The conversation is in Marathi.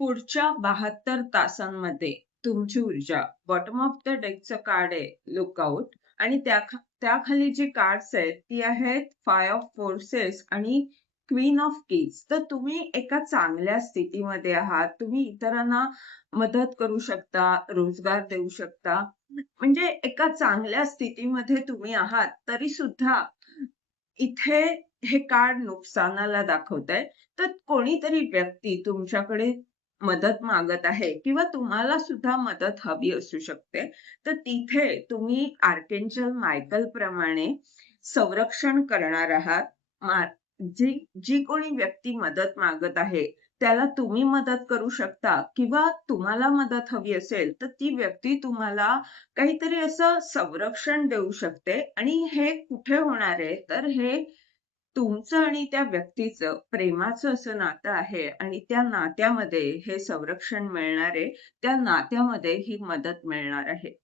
पुढच्या 72 तासांमध्ये तुमची ऊर्जा बॉटम ऑफ द डेकचं कार्ड आहे लुकआउट आणि त्याखाली जी कार्ड्स आहेत ती आहेत 5 ऑफ फोर्सेस आणि क्वीन ऑफ कीज. तर तुम्ही एका चांगल्या स्थितीमध्ये आहात. तुम्ही इतरांना मदत करू शकता, रोजगार देऊ शकता. म्हणजे एका चांगल्या स्थितीमध्ये तुम्ही आहात तरी सुद्धा इथे हे कार्ड नुकसानाला दाखवतंय. तर कोणीतरी व्यक्ती तुमच्याकडे मदत मागत आहे किंवा तुम्हाला सुद्धा मदत हवी असू शकते. तर तिथे तुम्ही आर्केंजल मायकल प्रमाणे संरक्षण करणार आहात. मा जी जी कोणी व्यक्ती मदत मागत आहे, त्याला तुम्ही मदत करू शकता किंवा तुम्हाला मदत हवी असेल, तर ती व्यक्ती तुम्हाला काहीतरी असं संरक्षण देऊ शकते आणि हे कुठे होणार आहे, तर हे तुमचं आणि त्या व्यक्तीचं प्रेमाचं असं नातं आहे आणि त्या नात्यामध्ये हे संरक्षण मिळणार आहे. त्या नात्यामध्ये ही मदत मिळणार आहे.